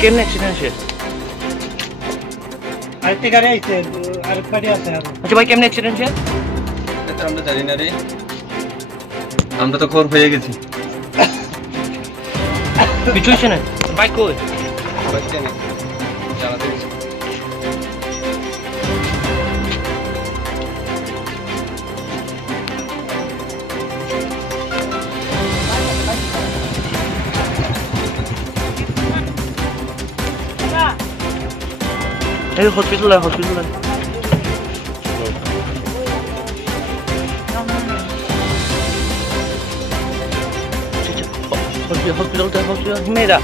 কেমনে অ্যাক্সিডেন্ট হয়েছে? আরেকটা গাড়ি আইছে আর গাড়ি আছে আর আচ্ছা ভাই কেমনে অ্যাক্সিডেন্ট হয়েছে? এটা আমরা জানি না রে, আমরা তো খবর হয়ে গেছি। কিছু হয়েছে না? বাইক কই? বাচ্চা নেই, চালাতে গেছি। এই হসপিটালে হসপিটাল মেয়েরা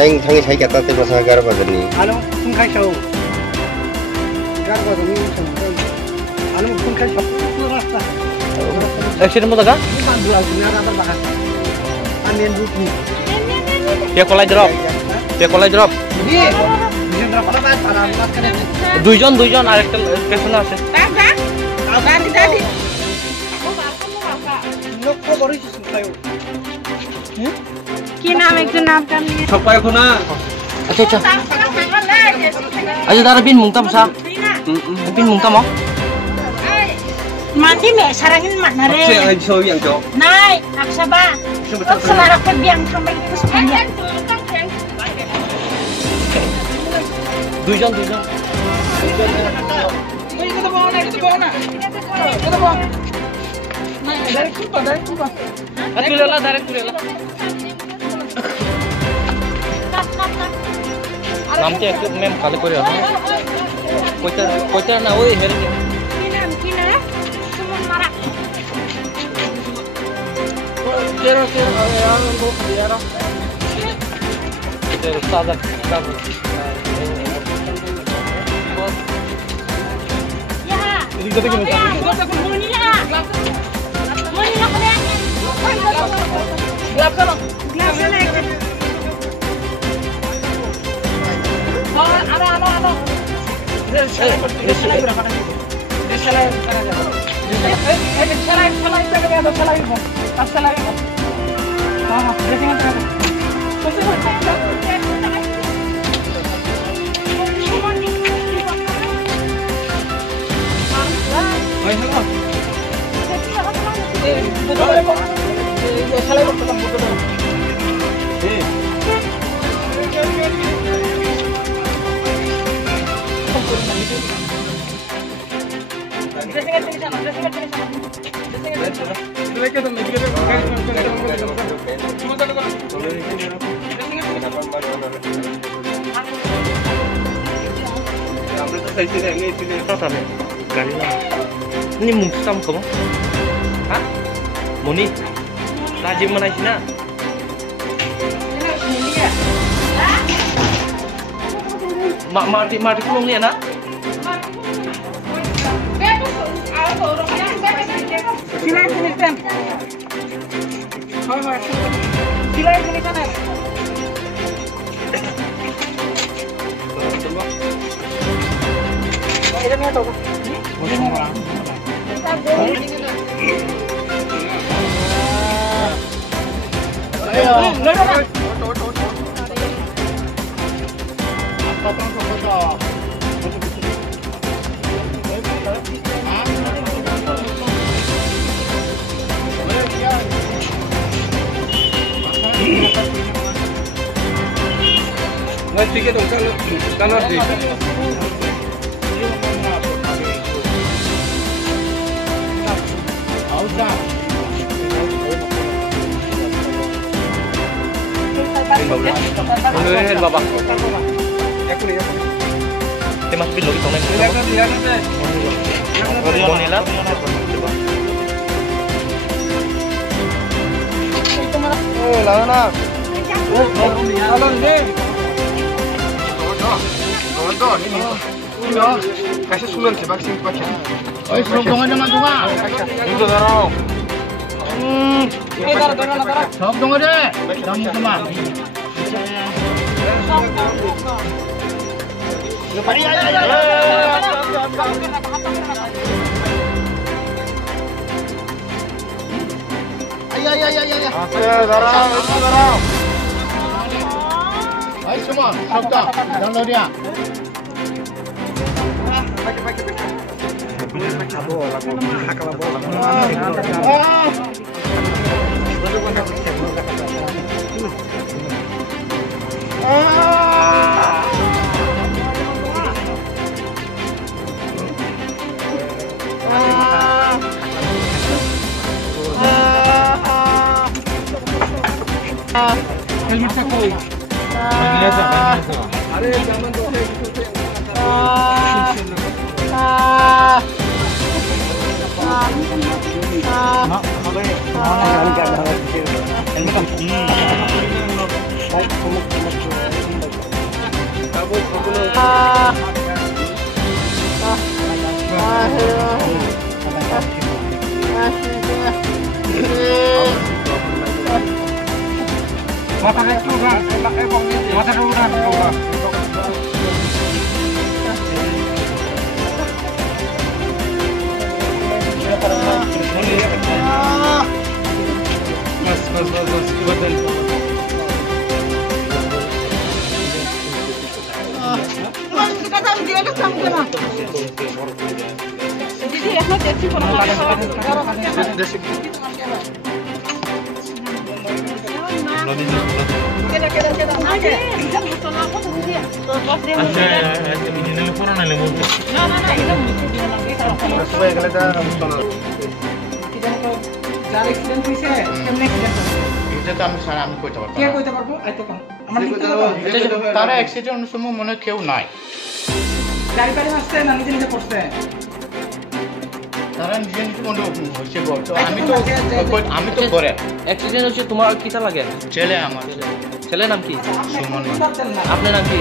Anh thằng thấy cái ta tên là gar bao giờ nhỉ? alo không khai sầu gar bao giờ nhỉ? alo không khai sầu rasta accident মতো গা bandu al sini ada bahas anen bukni কে কলাই drop ini bisa berapa lama para alat kan দুইজন আর একটা পেছনে আছে লক্ষ্য করেছিস তাইও কি নাম একজন নামটা নিয়ে সবাই এখন না আচ্ছা দাদা বিন মুংতাম সা বিন মুংতাম mati me sarangin manare ai show yang cho nai aksaba selara ke biang sampai ke sepanjang দুইজন নামতে একটু ম্যাম কালে করে কইতা না ওই হেরে Quiero algo quiero. Pero está ya ini kita ke Monila gelap sana ada ini mungsam kamu? Hah? Moni? Rajin mana sih nak? Mati kulung ni nak? Sini tem. Sini sana. Ini apa? Nanti kita kalau di Hello, Baba. Mas Bill lagi tolong. Monila. Lana. Halo ni. Kasih sulan sebab sini baca. oi songongan naman tunga Itu daro. sob dongo de kamu teman Ayo semua, stop. Download dia. Helmet sako. Are zaman to তারা অ্যাক্সিডেন্ট সময় মনে কেউ নাই গাড়ি গাড়ি আসছে না নিজে নিজে পড়ছে তারা নিজে নিজে মনে হচ্ছে বলতো আমি তো করে অ্যাক্সিডেন্ট হচ্ছে তোমার কিটা লাগে ছেলে আমার ছেলের নাম কি সুমন আপনার নাম কি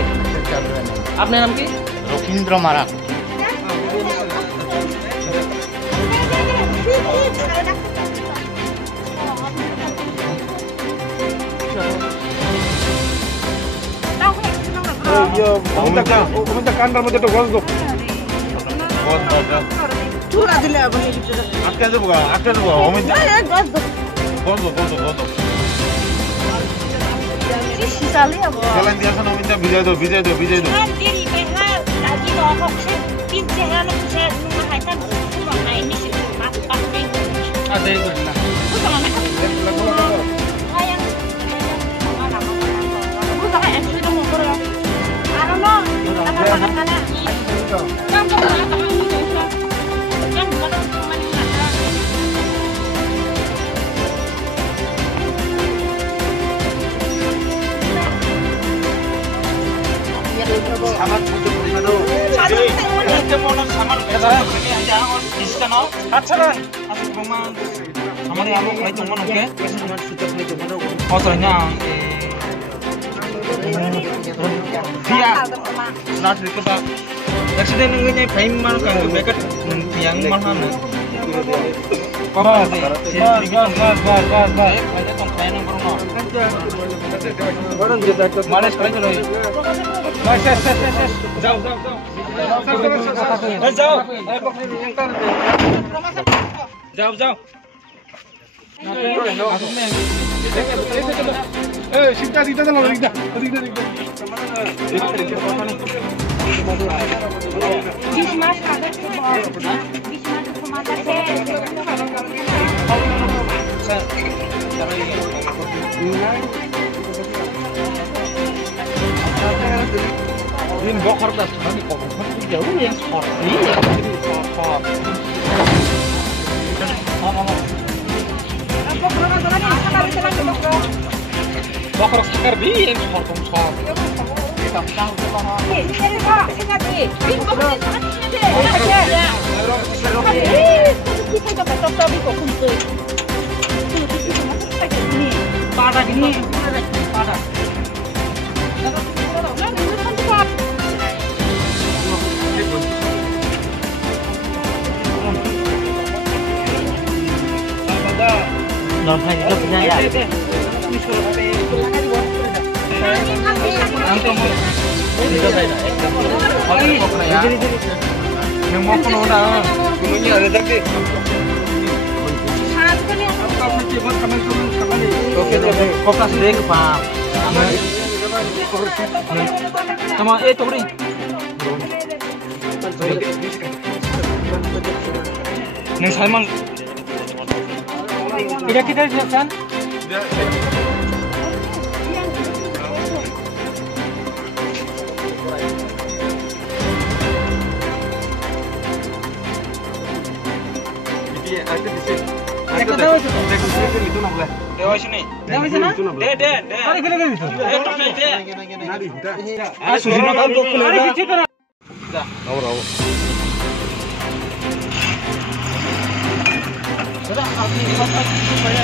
আপনার নাম কি রবীন্দ্র মারাক কান্ডার মধ্যে একটা গজ দো চূড়া দিলে আপনি আটকে দেবো অমিত গজ দো চ্যালেঞ্জ দিয়েছেন অমিত বিজয় দো accident ngene fine man kan bekat tiang man han bas aja tong kain nomor no baron jeda to mane sekali chalo jauh सीधा चलो सीधा Ini bokor dah sekarang dipotong jauh yang sport. Bokor sekarang di yang sport. Non phải nó punya ya. Nanti Itu saya nak. Kalau kau kena ya. Yang mau kena dah. Ini ada lagi. Oke, kau kasih deh ke Pak. Sama tunggu. Neng Salman. Tidak kita siapkan. Aku tahu itu. Itu nak boleh. Dewa sini. Dewa sini. Deh. Mari kita ke situ. Nadi. Ah, sudah nak dulu. Mari kita situ. Dah. Awal. Sudah, aku supaya